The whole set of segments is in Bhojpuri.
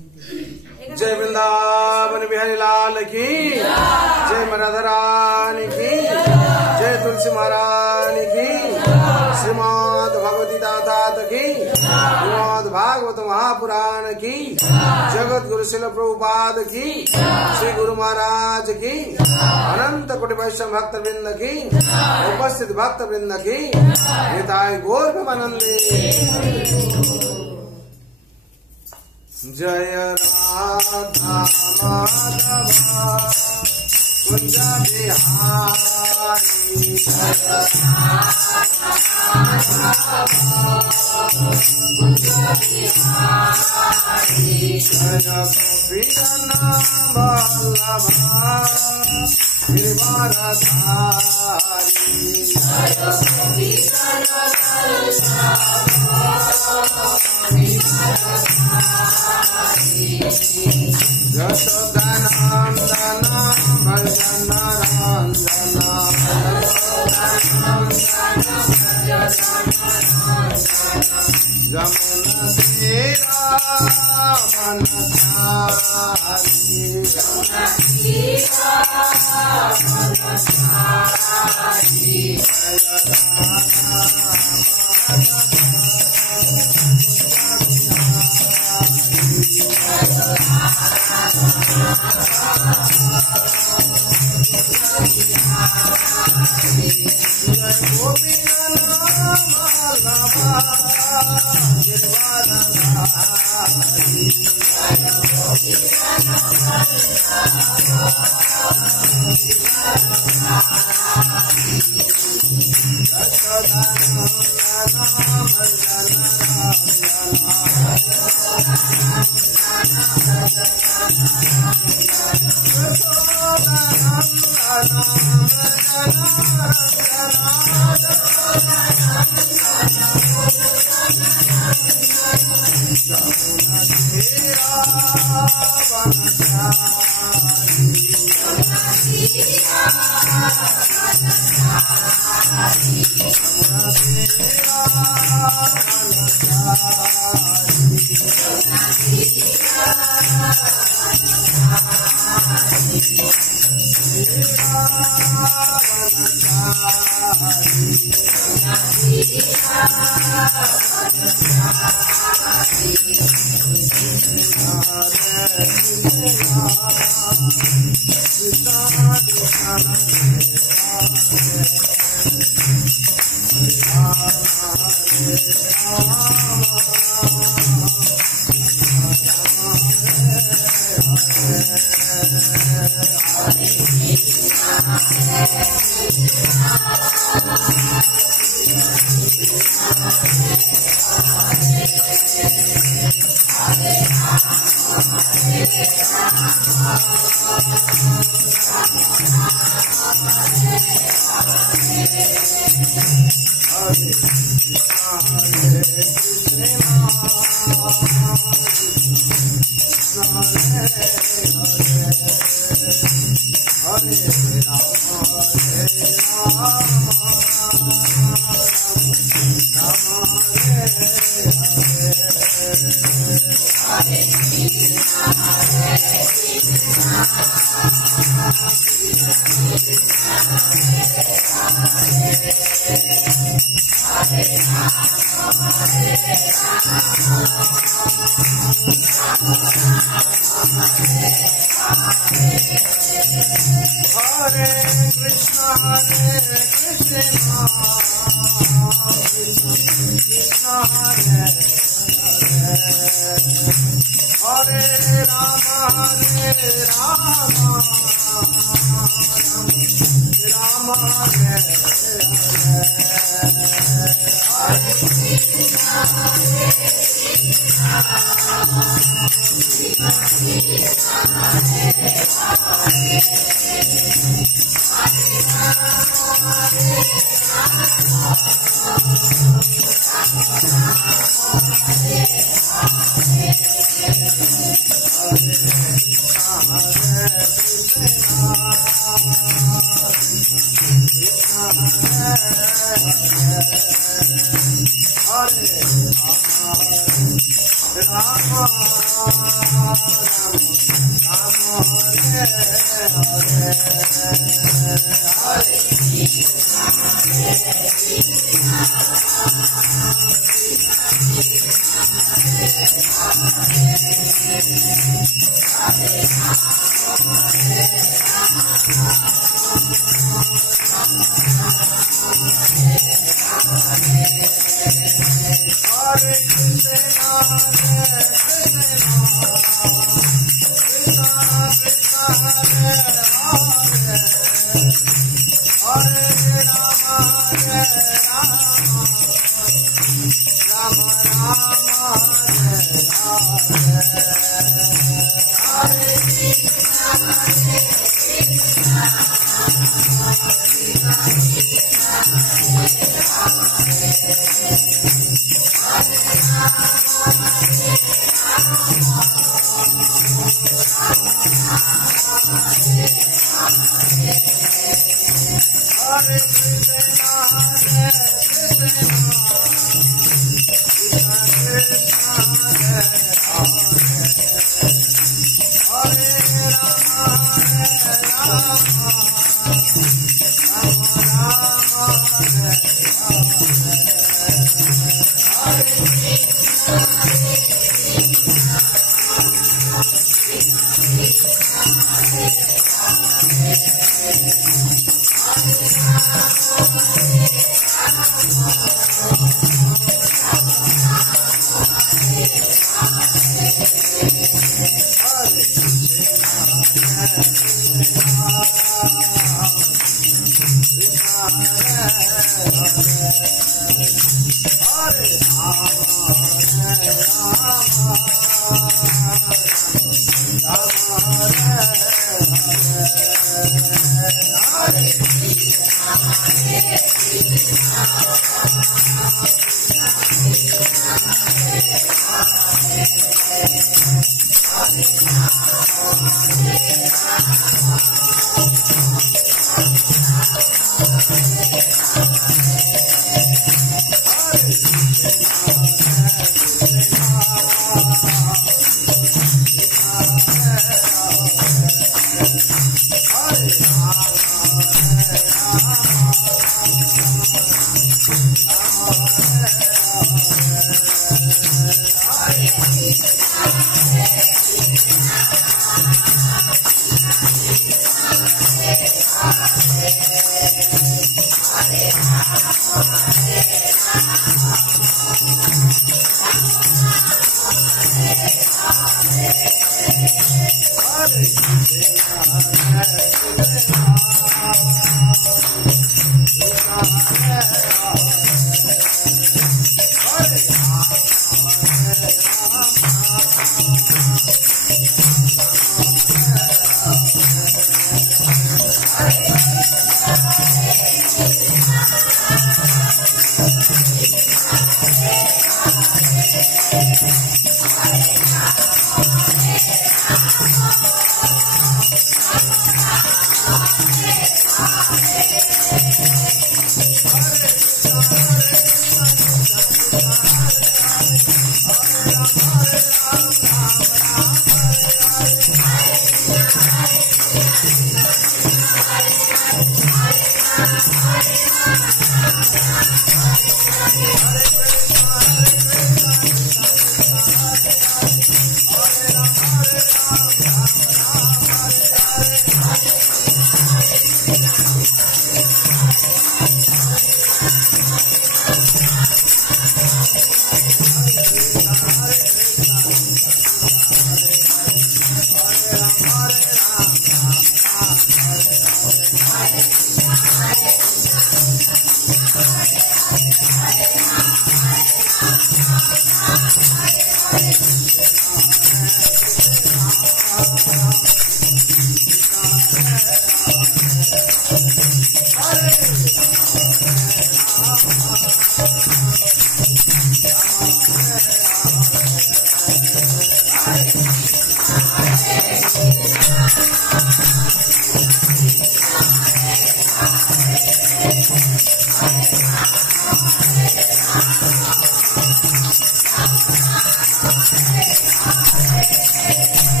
जय वृंदावन बिहारी लाल की जय राधा रानी की जय तुलसी महारानी की श्रीमद् भगवती दातात की श्रीमद् भागवत महापुराण की जगत गुरु शिल प्रभुपाद की श्री गुरु महाराज की अनंत कोटि वैष्णव भक्त वृंद की उपस्थित भक्त वृंद की निताय गौर प्रेमानंदे। जय राधा माधव कुंज बिहारी जय गोपीजन वल्लभ गिरिवरधारी यशोदानंदन भजन रंजन यमुना तीरा Rama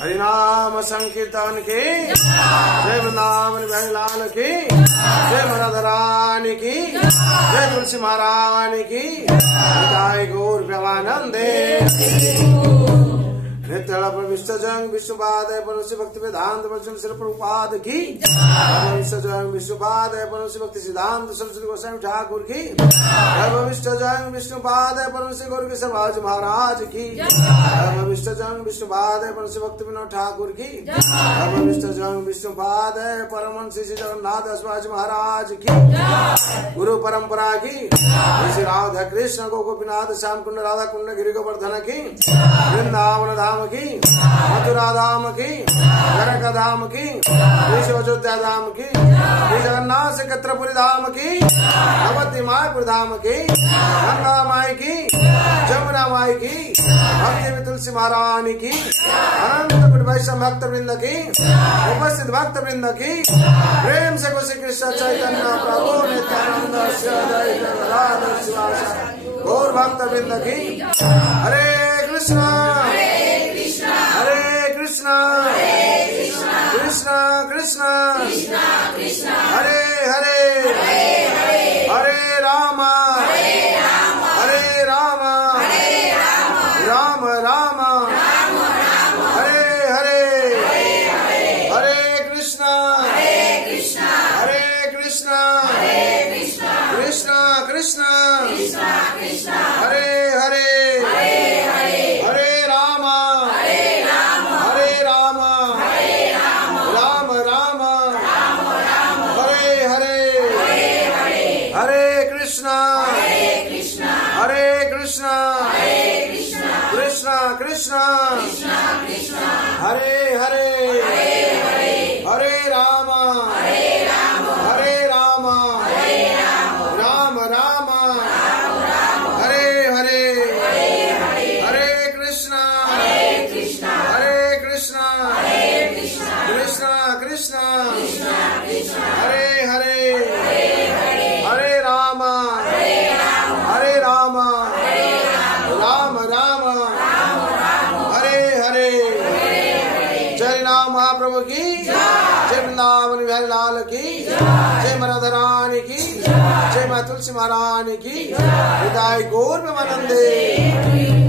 हरिनाम संकीर्तन की जय, वृंदावन बिहारी लाल की जय, राधा रानी की जय, तुलसी महारानी की जय, गौर प्रेमानंदे नित्य विश्व जंग विश्वपाद पनुष्य भक्ति वेदांत वचन श्री प्रभुपाद की विश्व जंग विश्वपाद पनुष्य भक्ति सिद्धांत सरस्वती गोस्वामी ठाकुर की विश्व जंग विष्णुपाद पनुष्य गौर किशोर महाराज की विश्व जंग विष्णुपाद पनुष्य भक्ति विनोद ठाकुर की विश्व जंग विष्णुपाद परमहंस श्री जगन्नाथ शिवाजी महाराज की गुरु परंपरा की श्री राधा कृष्ण गोपीनाथ श्याम कुंड राधा कुंड गिरि गोवर्धन की वृंदावन धाम की मथुरा धाम की नरक धाम की विश्व अयोध्या धाम की जगन्नाथ सकत्रपुरी धाम की भगवती मायपुर धाम की गंगा माई की जमुना माई की भक्ति तुलसी महारानी की अनंत वैष्णव भक्त वृंद की उपस्थित भक्त वृंद की प्रेम से श्री कृष्ण चैतन्य प्रभु नित्यानंद गौर भक्त वृंद की हरे कृष्णा हरे कृष्णा कृष्णा कृष्णा हरे हरे हरे रामा हरे रामा राम राम हरे हरे हरे कृष्णा हरे कृष्णा कृष्णा कृष्णा हरे हरे हरे रामा हरे रामा राम राम हरे हरे हरे कृष्णा हरे कृष्णा कृष्णा कृष्णा हरे हरे हरे रामा हरे रामा राम राम हरे हरे हरे कृष्णा हरे कृष्णा कृष्णा कृष्णा हरे हरे हरे रामा राम महाप्रभु की जय वृंदावन बिहारी लाल की जय राधा रानी की जय माँ तुलसी महारानी की विदाई गौर में आनंदे।